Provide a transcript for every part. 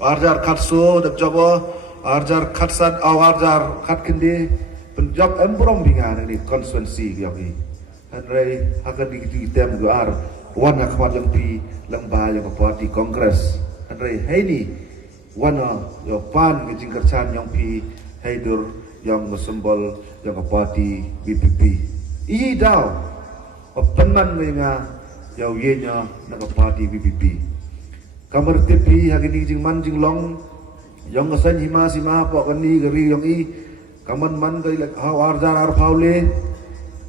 arjar khatso dak jobo arjar khatsat arjar khat kindi penjob embrom bingan ni konstituensi yogi andrei akan di tem guar wana khwat lang pi lang ba yang parti kongres andrei heini wana yo pan ngijing kerchan yang pi haidur yang sembol yang parti BPP i daw penan nga yau yenya na parti BPP kamar tepi hagi ni jing man jing long yang kesan hima sima po kani geri yang i kaman man kai lek hawar jar ar paule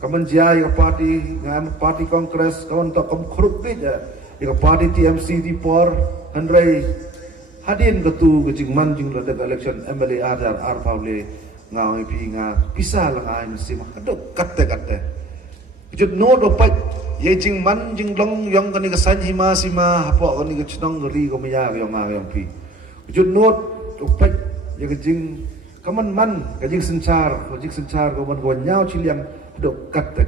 kaman jai ka parti ngan parti kongres kaman to kam khrup bit ya parti TMC di por andrei hadin ketu jing man jing lo de election MLA ar paule ngau pi nga pisah lang ai mesim aduk katte jut no do pat ye jing man jing long yang kani kesan hima sima po kani ke chnong geri ko maya yang pi jut no do pat ye jing kaman man kajing sencar ko man go nyau chiliam do katte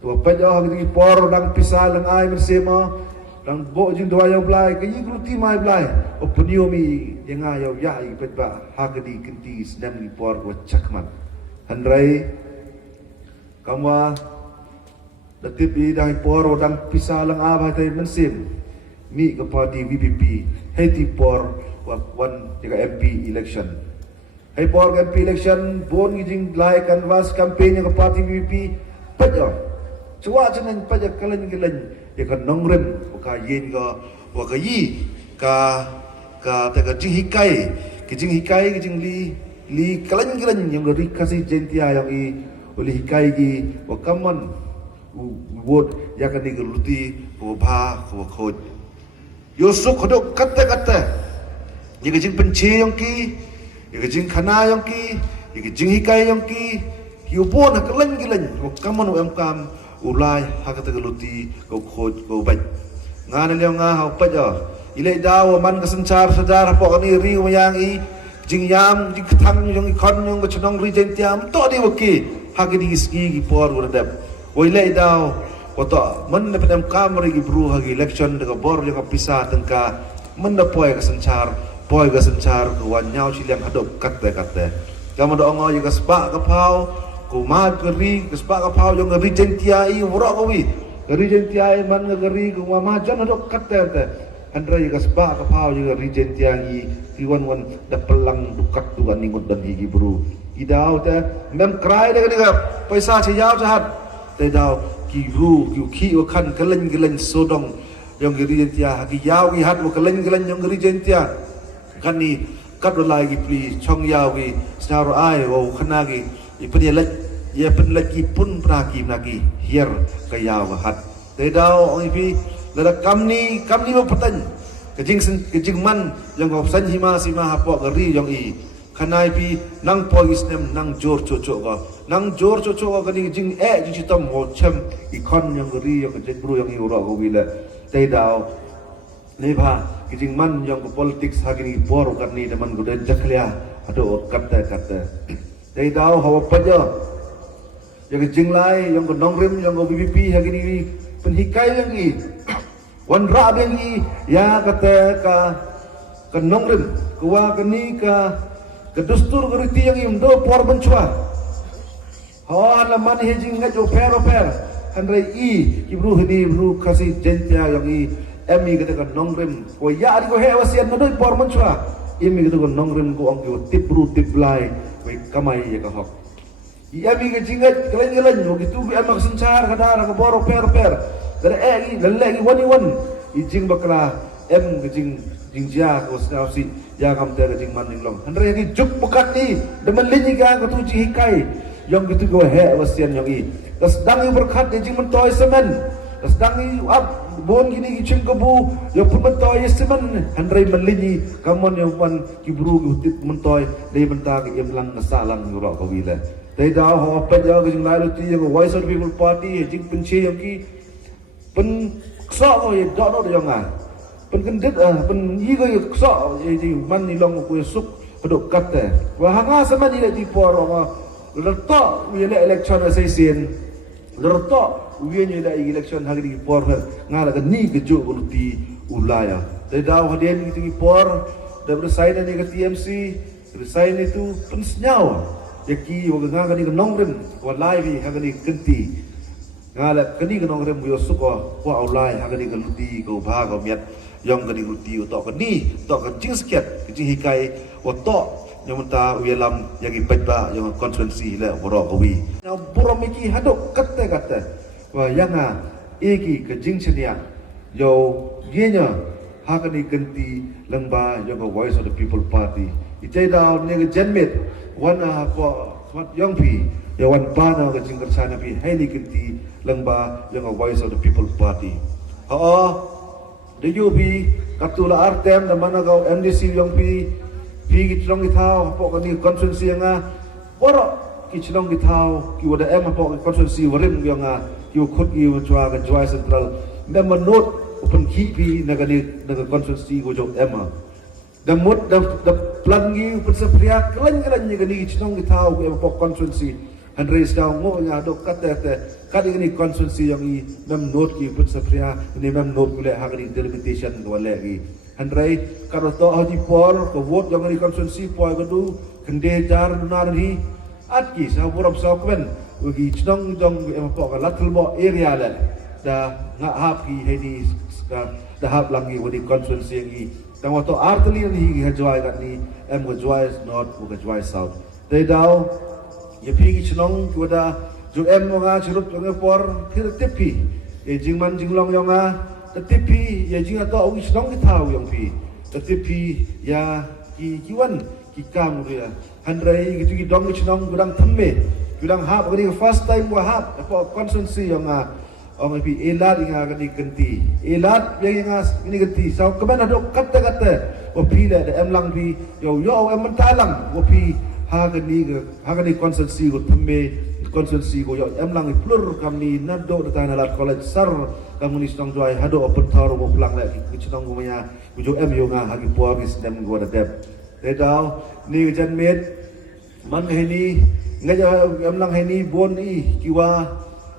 to pat yo hagi por dang pisah lang ai mesim dang bo jing do ayo blai ke yi gruti mai blai opunio mi yenga yo ya i pet ba hagdi kinti snam ni por go chakman handrai kamwa datip i dang por dang pisah lang aba tai mensim mi ke parti BPP heti por wan jaga MP election hai por MP election bon jing lai canvas campaign ke parti BPP pet yo chua chanan pet kalen ya kan nongrem ka yin ka yi ka ta ka jing hikai ki jing li kalan yang dari kasih jentia yang i oleh hikai gi wa kaman wot ya kan ni geluti ko ba ko khoj yo suk khodok katte ye ka jing penche yang ki ye ka jing khana yang ki ye ka jing hikai yang ki ki ubon kalan wa kaman wa kam ulai hakata geluti ko khoj ko bai ngana leo nga hau pa jo ilai daw man ka sanchar sadar po kani ri yang i jing yam jing thang yung ikon yung ka chnong ri jen tiam to di waki hagi di ski gi por wordap o ilai daw ko to man na pedam kamri gi bru hagi election de bor yo ka pisa tengka man na poy ka sanchar ko wan nyau chiliam hadop katte kama do ngo yo ka spa ka phau ko ma geri kespa ka phau yung geri jentia i woro ko wi geri jentia i man geri ko ma jan dok katte andra i kespa ka phau yung geri jentia i wan da pelang dukat tu kan ningut dan higi bru i daw te mem krai de ga paisa che yaw cha hat te daw ki ru ki o khan kalen sodong yung geri jentia hagi yaw gi hat o kalen yung geri jentia kan ni kat lai gi pli chong yaw gi snaro ai o khana gi ipun ya pen lagi pun praki nagi hier kaya wahat tedau ong ipi lada kamni mo patan kejing man yang kau san hima sima hapo geri yang i kanai pi nang poisnem nang jor cocok ko kani jing jing tam mo chem ikon yang geri yang kejing bru yang i ura ko bila tedau leba kejing man yang ko politics hagini bor karni deman gudan jaklia ado katta dari tahu hawa paja yang jinglai yang nongrim yang BPP yang ini penhikai yang ini wan ra yang ini ya kata ka nongrim kuwa kani ka dustur geriti yang ini do por bencua hawa laman hejing ngajo per handrai i ibru hini ibru kasih jentia yang ini emi kata ka nongrim ko ya di ko hewa sian do por bencua imi kata ka nongrim ko ang ko tip lai kamai ya ka hok iya mi ke jingat kelen begitu bi amak sencar kadar ka boro per kada lagi wani i jing bakla ke jing ja ko snausi ya kam ter jing man long andre ki juk bukat ni demen linyi ga ko tu ji hikai yang gitu go he wasian yang i das dang i berkat jing mentoy semen das dang i up bon gini ki cing kebu ya pun mentoy semen andre melinyi kamon yang pan kibru ki mentoy dei mentang ki emlang nasalang yura ko wila dei daw ho pa jaw ki lai ti yang voice of people party jing penche yang ki pen so ko ye do yang a pen kendit pen yi ko so ji man ni long ko suk pedok katte wa hanga semen ni di por letok wi election association letok wi ni election hari di por ngala ni gejo ti ulaya dari daw hadin gitu por dari resign ni ke TMC resign itu pensnyaw yaki wa nga kani nongrem wa live hagani kenti ngala kani nongrem yo suko wa online hagani luti ko ba ko miat yong kani luti to kani to kan jing sket jing hikai wa to yang menta uyalam yagi pajba yang konferensi la woro kawi na boromiki hadok kata wa yanga eki ke jing chenia yo yenya hakani kenti lengba yang voice of the people party ite daw ne janmet wana ko mat young pi ya wan bana ke jing kersana pi haini kenti lengba yang voice of the people party de yu pi katula artem da mana go MDC young pi pi ki chong ki thao po ka ni conference nga boro ki chong ki thao ki wada em po ki conference warim yang nga ki khut ki chwa ka joy central member note open ki pi na ka ni na conference go jo em da mut da plan gi pun sapria klan ni ka ni chong ki thao ki po conference and raise down mo nga do kata ka ni conference yang i mem note ki pun sapria ni mem note kule ha ka ni delimitation wala gi Andrai kalau to haji por ko vote yang di konsensi poi ko du kende jar dunar hi atki sa borop sa kwen ugi chnong jong em po ka latul mo area da nga hap ki hedi da hap langi wadi konsensi ngi tang to artli ni hi hajwai kan ni em ko jwai north ko jwai south dei dau ye pi ki chnong ko da jo em mo nga churup jong por thir tepi e jingman jinglong yonga tetapi ya jing atau awis dong kita tahu yang pi tetapi ya kiwan kikam dia handrai gitu gitu dong kita gudang temme gudang hap kini first time gua hap apa konsensi yang orang pi elad yang akan diganti elad yang ini ganti so kemana dok kata opi le em lang pi yo em mentalang opi ha gani konsensi gua temme konsensi go yo em lang plur kami nado datang alat college sar kamu ni stong joy hado open tower mo pulang lagi kucitong go maya kujo em yo nga hagi poris dan go da dep redau ni jan met man heni ngaja em lang heni bon i kiwa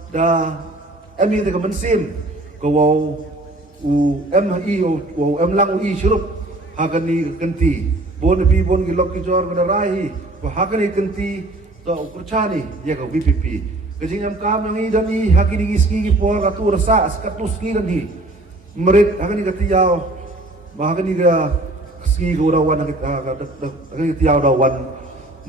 da em ni te kamen sim ko wo u em i o em lang i shurup hagani kenti bon pi bon gi lok ki jor ga rai ko hagani kenti to kurchani ya ko VPP kajing am kam nang idan ni hakini ski ki por ka tur sa skatu ski dan hi merit hakani ka tiyaw ma hakani ka ski go rawan ka hakani tiyaw rawan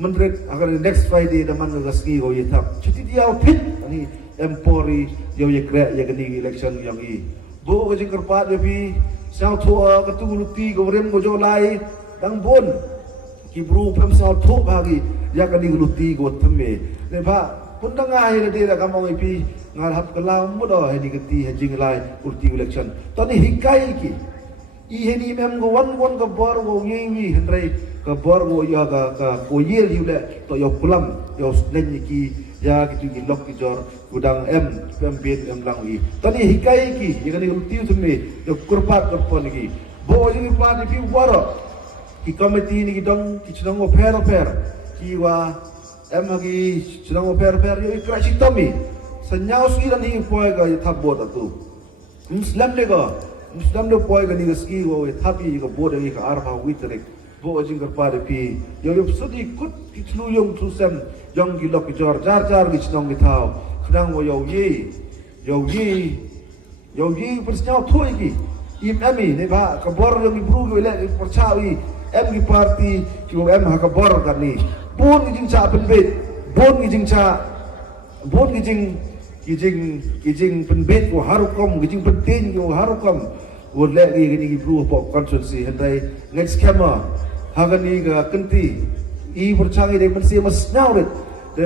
menrit hakani next Friday da man ka ski go yetap chiti tiyaw pit ani empori yo ye kre ye kani election yang i bo kajing kerpat ye pi sao thua ka tu luti go rem go jo lai dang bon ki bru pem sao thu bagi ya kani luti go thame ne ba pun ngai le dia kamong ipi ngarap kelau mudo hedi geti hajing lai ulti election tani hikai ki i hedi mem go wan go bor go ngi hendrai ka bor go ya ka ko yel yule to yo kulam yo len ki ya gitu gi lok ki jor gudang em bet em lang i tani hikai ki ya kani ulti thume yo kurpat korpon ki bo jing pa di pi waro ki committee ni ki dong ki chong per ki wa em lagi sedang oper yo ikrasi tomi senyau skiran hi poi ga thabot atu muslim le poi ga ni ski go thabi ga bod ga arha witrek bo jing gar pare pi yo sudi kut kitlu yong tusem jong gi lok jor jar gi chnong gi thao khnang wo yo yi persnyau thoi gi im emi ne ba ka bor yo gi bru go le perchawi em gi party ki em ha ka bor ga ni bon gijing cha penbet bon gijing penbet ko harukom gijing pentin ko harukom wod le gi ni bru po constituency hendai next camera hagani ga kenti i perchangi de mensi mas nyawret de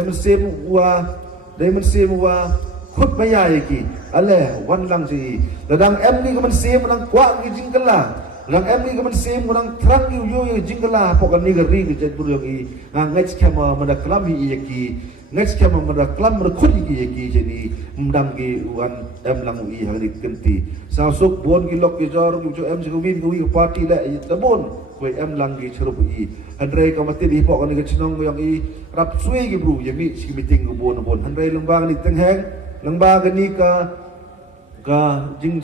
mensi wa khut maya ki ale wan lang si dadang em ni ko mensi menang kwa gijing kala lang em ni kaman sem orang terang yo jingla pokan ni gari ke jadbur yo i next kama mada klam hi yaki next kama mada klam rekhut hi yaki jeni mdam gi wan em lang i hari kenti sasuk bon gi lok gi jor jo em jo win gi party la tabon ko em lang gi chrup i andre kamati di pokan ni chnong yo i rap sui gi bru yemi si meeting go bon andre lembang ni tengheng lembang ni ka jing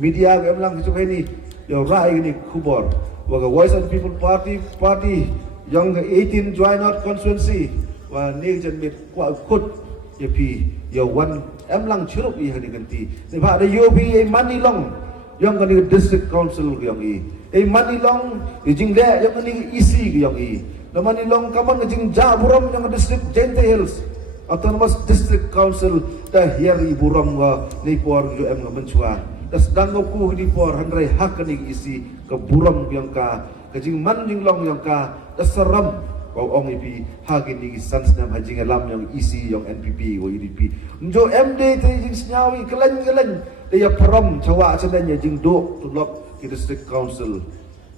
media em lang gi ni yo rai ni kubor waga Voice of People party yang 18 join out constituency wa ni jan mit kwa kut ye pi yo wan lang churup i hani ganti ni pha de yo pi mani long yang kan district council yang mani long jing le yang kan isi yang na mani long kaman jing jaburam yang district Jente Hills autonomous district council dah hiari buram wa ni por yo mencuan das dango ku di por handrai hak ni isi ke buram yang ka jing man jing long yang ka das seram kau ong ipi hagi ni sans nam hajing alam yang isi yang NPP wa UDP njo MD te jing senyawi kelen dia perom cawa sebenarnya jing do tulok ki district council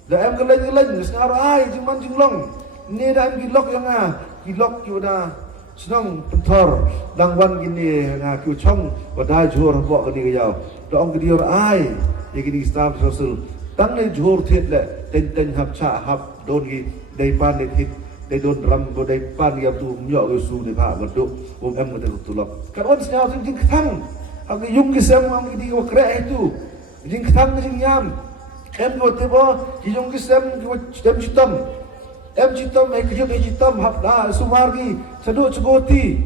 da em kelen senar ai jing man jing long ni da em gilok yang gilok ki udah senang pentor dangwan gini ki chong wadai jur bo ni yau da ong ki dior ai ye ki staff council tang ni jur thet le ten hab cha hab don ki dai pan ni thit they don't ram go they pan ya tu myo su ni pha gadu em ko tu lok kan on snya jing khang ang yung kisem ang di ko kre itu jing khang jing yam em go te bo yung kisem ko dem chitam ai kyo chitam hap da sumargi sadu chugoti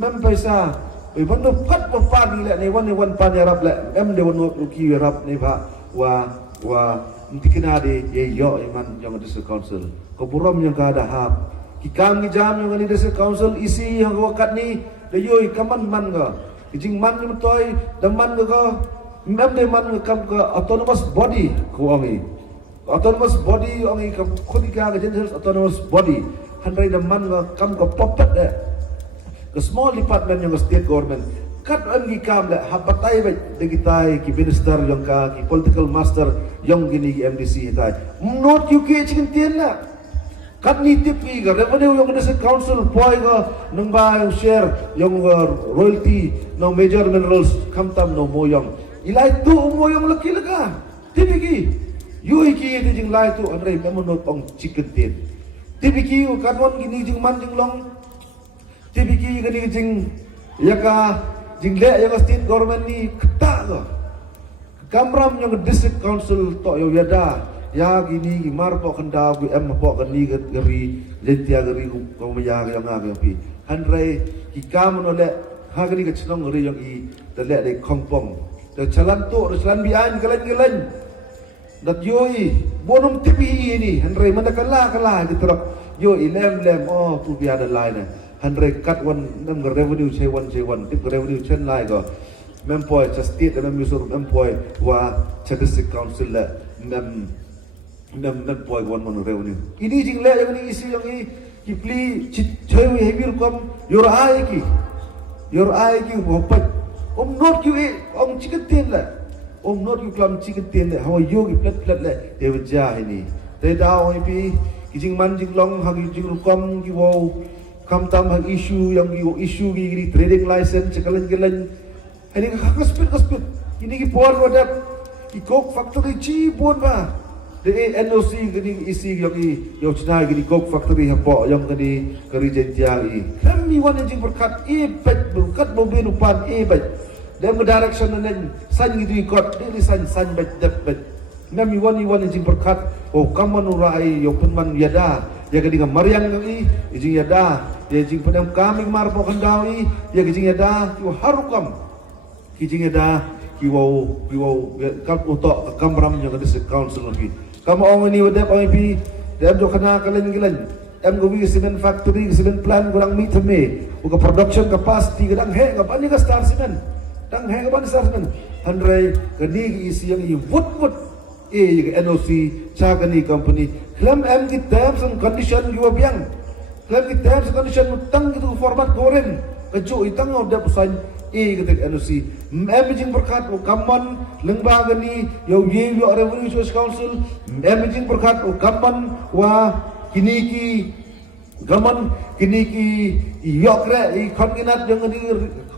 mem paisa we bando phat bo pan ni le ne wan pan ya rap le em de won ki rap ni pha wa mtikina de ye yo iman yang district council ko buram yang ka ada hap ki kam ki jam yang ni district council isi yang wakat ni de yoi kaman man ga jing man ni toy daman ga mem de man kam ka autonomous body ko angi autonomous body angi kam khudika ga general autonomous body handai daman ga kam ka popet de the small department yang state government kat angi kam le hapatai ba de gitai ki minister yang ka ki political master yang gini ki MDC hitai not UK chicken tien la kat ni tipi ga revenue yang district council poi ga nangba share yang royalty no major minerals kamtam no moyang ilai tu moyang laki laga tipi ki yu ki de jing lai tu anrei memonot ong chicken tien tipi ki kat won gini jing man jing long tipi ki gani jing yaka jing le yang state government ni kata ga kamram yang district council to yo yada ya gini gimar po kanda bu em po kani gari lentia gari ko ya yang nga pi hanrei ki kam no le ha gani ke chnong gari yang i de le de kongpong de chalan to de chalan bi an galen dat yoi bonum tipi ini hanrei mandakala di terok yoi lem oh tu bi ada line handrei kat wan nam revenue che wan tip revenue chen lai go mempoy cha state and musur mempoy wa cha district council la mem mempoy wan mon revenue ini jing le yang ni isi yang ki pli choi hebir kom your eye ki hopat not ki om chicken la not you klam chicken la how you ki plat la de ja ini de da oi pi ki jing man jing long ha ki jing kom ki wo kam tam hak issue yang issue gi trading license cekalan ini kaspit ini ki por wadat ki coke factory chi bon ba de NOC gini isi yang yo china gini coke factory hapo yang gini kerijen tiari kami wan jing berkat berkat mobil upan bet dem direction nen san gitu ikot de san bet kami wan jing berkat kaman urai yo penman yada ya gini marian ngi jing yada ya jing pedam kami marpo kandawi ya jing yada yo harukam kijing yada kiwau kap utok kamram yang district council lagi kamu orang ini wadap orang pi dem jo kana kalen em gobi cement factory cement plant kurang mi thame uka production capacity kadang he kapan ka star cement dang he kapan star cement handrai kani isi yang wut NOC cha kani company klam em ki terms and condition you biang klam ki terms and condition mutang gitu format goren keju itang udah pesan ketik NOC managing berkat kaman lembaga ni yo revenue source council managing berkat kaman wa kini ki yokre konginat yang di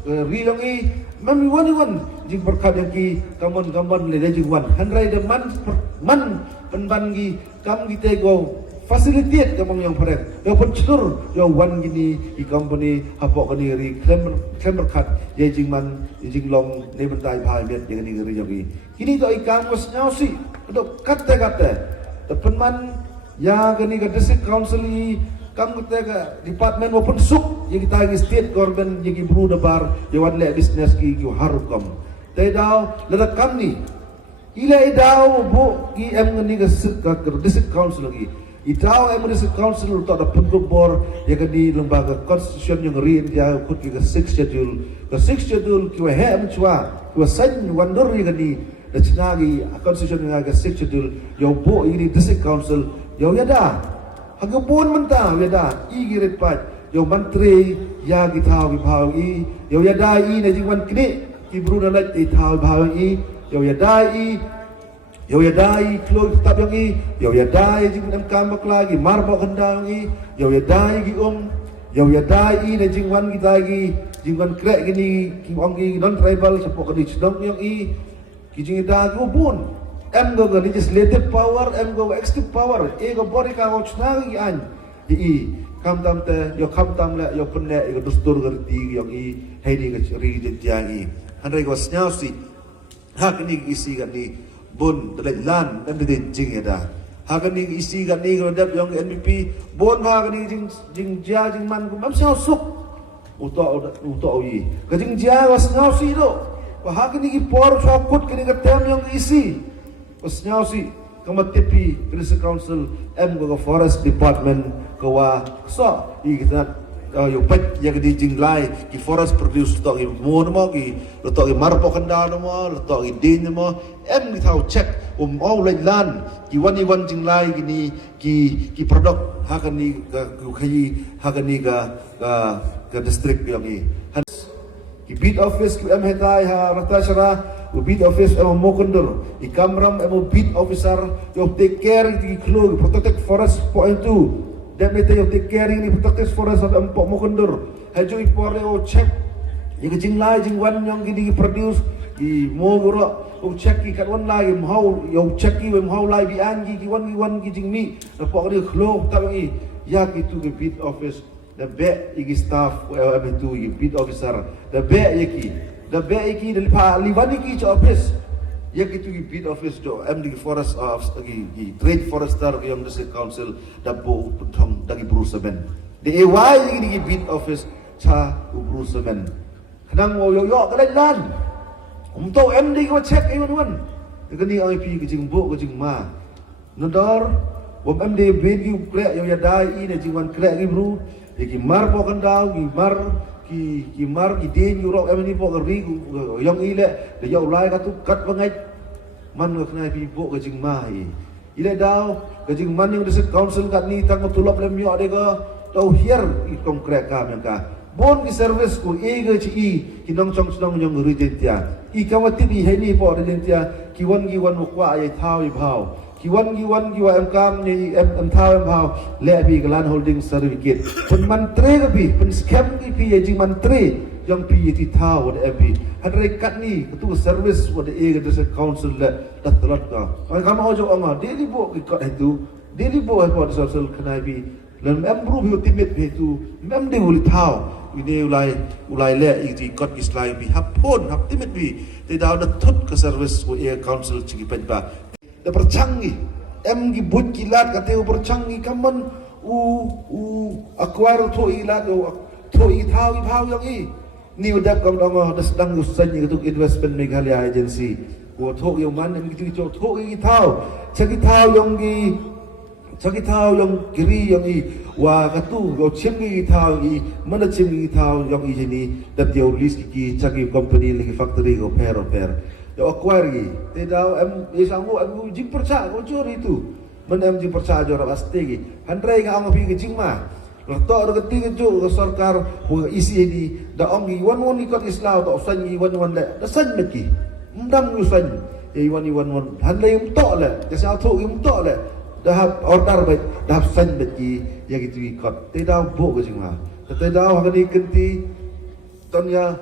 rilangi mami wan jing berkat yang ki kaman le jing wan handrai de man penban gi kam kita go facilitate kamang yang parek yo pencur yo wan gini i company hapok gini ri claim kat ye jingman jinglong ne bentai pai bet ye gini ri yogi kini to ikam was nyausi do katte tepenman ya gini ke district council i kam ke department maupun suk ye kita gi state government ye gi bru dabar ye wan le business ki harukom te daw ledak kam ni ila daw bo gi em gini ke district council lagi Itaw ay Municipal Council untuk ada penggubor yang di lembaga konstitusi yang rin dia ikut ke 6 schedule. Ke 6 schedule kiwa hem chua kiwa san wandur yang di dacnagi konstitusi yang ke 6 schedule yo bo ini district council yo yada. Hagabon menta yada igi retpat yo menteri ya gitaw giphaw I yo yada I na jingwan kini ibru na lat itaw bhaw I yo yada I yo yadai klog tab yang I yo yadai jing nam kam lagi marbo kendang I yo yadai gi yo yadai I na jingwan kita gi jingwan krek gini ki ong gi non tribal sepok di chidong yang I ki jing da go bun em go legislative power em go executive power e go bori ka go chna gi an I kam tam te yo kam tam le yo penne go dustur gerti yang I heidi ga ri den tiang I hanre go snausi hak ni isi ga ni bun dalai lan dan di jing ada hagan ni isi gan ni rodap yang NPP bon hagan ni jing jia jing man ku mam sao suk uto yi ka jing jia was ngau si do wa hagan ni por chokut kini ka tem yang isi was ngau si kamat tepi Municipal Council M go Forest Department ko wa so I kita yo pat yang di jinglai ki forest produce to ki mon mo ki to ki marpo kanda mo to ki din mo em ki thau check all lai lan ki wan jinglai ki ni ki product ha kan ni ka khai ha kan ni ka district yang ki bid office ki em hetai ha rata shara bid office em mo kondur I kamram em bid officer yo take care ki klo protect forest point 2 dan mereka yang take care ini protect forest sampai empok mau kendur haju ipor yo check yang jinglai jingwan yang gini produce I mau gura o check I kat wan lai mau yo check I mau lai bi angi ki wan ki jingmi empok dia klo tak I ya gitu ke bid office the back igi staff itu igi bid officer the back yaki dari pa liwani ki office ya gitu di bid office do MD forest di trade forester yang district council dabo putong dagi brusemen de AY di bid office cha brusemen kadang wo yo kadang lan umto MD ko check wan gani IP ke jing bo ke jing ma nodor wom MD bid ki krek yo ya dai I jing wan krek ki bru ki mar po kandaw ki mar ki den euro MD po ri yang ile de yo lai ka tu kat bangai man ko kna pi bo ka jing mai ile daw ka jing man yang district council kat ni tang tulop lem yo de ko tau hier I konkret ka men ka bon ki service ko e ga chi I ki nong chong chong yang ri den tia I ka wat ti he ni po de den tia ki wan kwa ai thau I phau ki wan wa em kam ni em thau em phau le bi glan holding certificate pun man tre ka bi pun scam ki pi jing man tre yang pi ti thau de bi hadre kat ni tu service wa de e ga council le dat telat ka ai kam ojo anga daily bo ki kat itu daily bo po social kanai bi len em bru bi timit bi tu mem de ul thau ide ulai le I ti kat islai bi hapon hap timit bi te daw da thut ka service wa e council chi pa da perchangi em gi but kilat ka te perchangi kaman acquire to ilat to I thau I phau yang I ni udap kam dong da sedang usan ni untuk investment Meghalaya agency ko thok yang man em gi to thok I thau chaki thau yang kiri yang I wa katu go chem gi thau I mana chem gi thau yang I ni da teu list ki chaki company lagi factory go pair yo acquire gi te daw em isangu em jing perca ko curi itu men em jing perca jo ra pasti gi handrai ga ang pi gi jing ma lo to ro keti jo go sarkar ho isi ni da ong gi wan ikot islau to san gi wan le da san met gi ndam yu san e wan handai to le ke sa to gi to le da hab order bet da san bet gi ya gitu ikot te daw bo go jing ma te daw ha ni kenti ton ya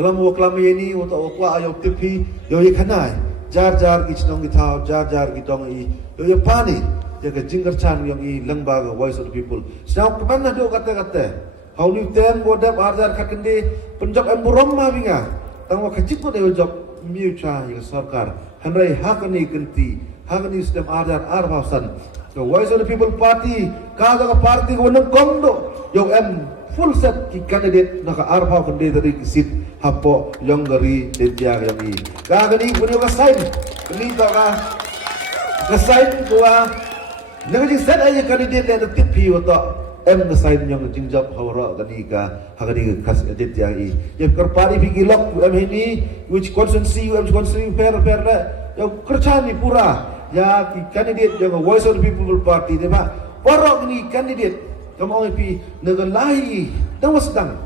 kelam wo kelam ini wo to kwa ayo tipi yo ye kanai jar ki thao jar ki tong i yo pani ya ke jinggar chan yang i lembaga voice of the people snau kemana do kata how ni ten bodap arjar kakende penjok emburom ma binga tang ka jikko de job miu cha ya sarkar hanrai hakani kenti hakani sedem arjar arbausan the voice of the people party ka party ko nang kondo yo full set ki candidate naka arbau kende dari kisit hapo yang dari detia yang i ka gani punya ka sign ni to ka sign kuwa nang jing set ay candidate le tipi wato ka sign yang jingjap hawra gani ka hagani ka kas detia i ye kerpari pigi lok ini which constituency fair la yo kerjani pura ya ki candidate yang voice of the people party de ba porok ni candidate kamu orang pi negalai dah wasdang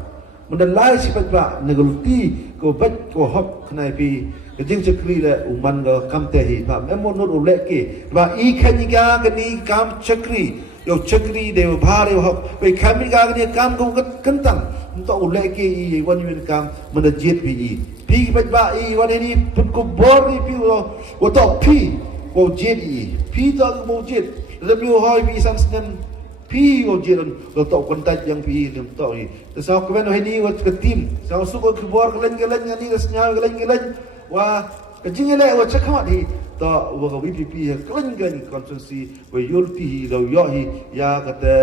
mendalai sifat ba negaluti ko bat ko hop kena pi kejing cekri le uman go kam tehi ba memo not ulek ke ba I khaniga gani kam cekri yo cekri de bhare hop pe khamiga gani kam ko kentang untuk ulek ke I wan min kam menajit pi bat ba I wan ini pun ko bor ni pi wo to pi ko jet pi to mo jet lebih hoi pi san sen pi wo jiran lo to kontak yang pi dem to ni sa ko ben ni wat ke tim sa su ko bor kelen ni gasnya kelen wa ke jingile wa chakha ni to wo ko VPP kelen constituency we yul pi lo yo hi ya kata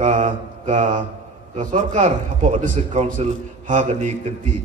ka sarkar hapo district council ha gani kenti